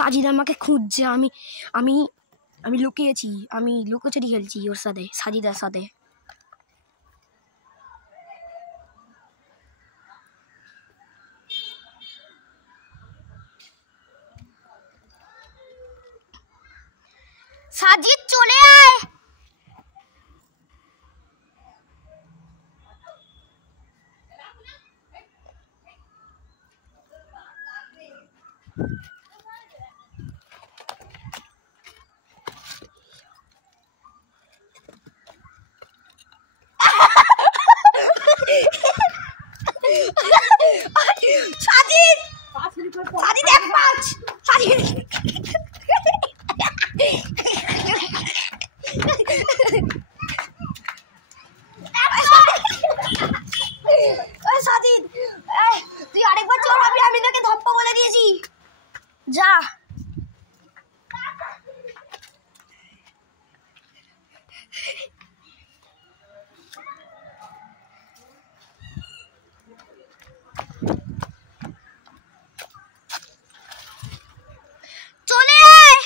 সাজিদ আমাকে খুঁজছে। আমি আমি আমি লুকিয়েছি, আমি লুকোচুরি খেলছি ওর সাথে, সাজিদার সাথে। সাজিদ চলে আয়। সাজিদ সাজিদ এক পাঁচ সাজিদ সাজিদ তুই আরেকবার চোর হবি, আমি তোকে ধপ্পা বলে দিয়েছি। যা চলে আয়।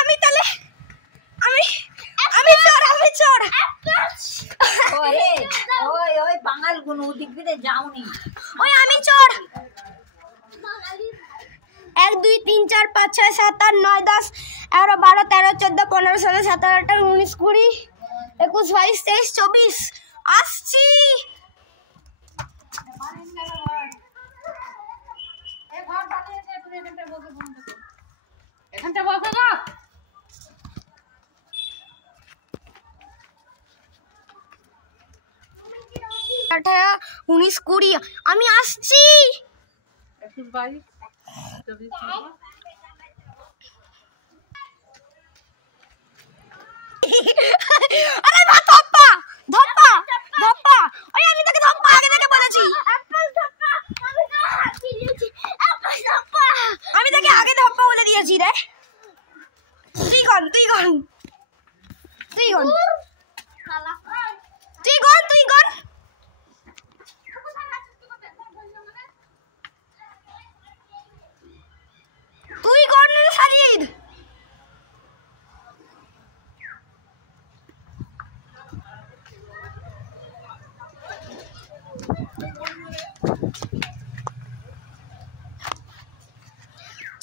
আমি তাহলে আমি আমি চোর, আমি চোর। ওই বাঙাল গুলো ওদিক দিয়ে যাওনি। ওই আমি চোর। 1 2 3 4 5 6 7 8 9 10 11 12 13 14 15 16 17 18 19 20 21 22 23 24 আসছি। এখানটা বসে গো। 18 19 20 আমি আসছি। 21 22 24 আরে মা ধপ্পা ধপ্পা ধপ্পা। ওই আমি তোকে ধপ্পা আগে থেকে বলেছি। আমি তোকে আগে ধপ্পা বলে দিয়েছি রে। তুই গন তুই গন তুই গন তুই গন তুই গন। তুই গন সাজিদ।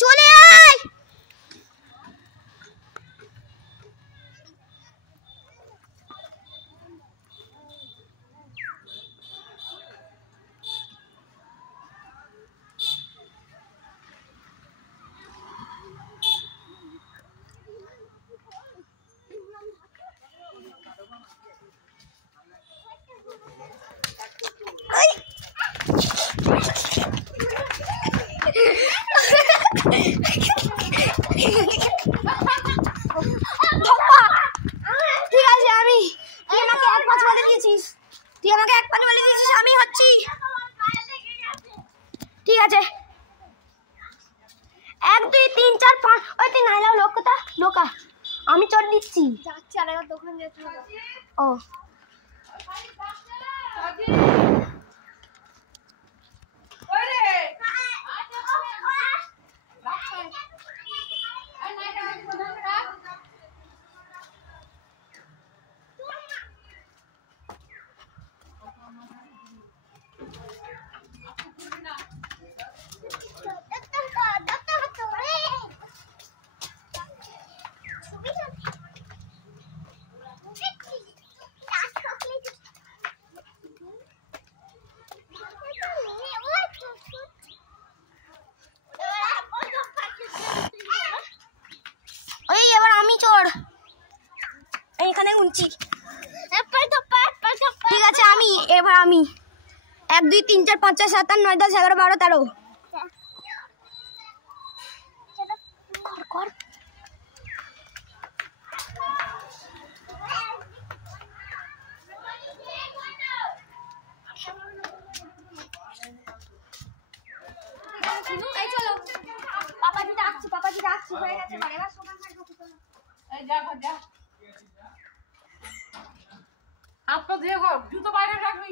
চলে আয়। ঠিক আছে, আমি তুই আমাকে এক পাঁচ বলে দিয়েছিস, আমি হচ্ছি। ঠিক আছে 1 2 3 4 5। ওই তুই নাইলা লোকা আমি চট দিচ্ছি। যাচ্ছি আর একটা দোকান যেতে হবে। ও এখানে উঠছি। ঠিক আছে আমি এবার আমি 1 2 3 4 5 6 7 8 9 10 11 12 13 কর রাখছি হয়ে গেছে এবার সোনা খাই কত তো এই যা যা হাত পা ধুয়ে ঘর জুতো বাইরে রাখবি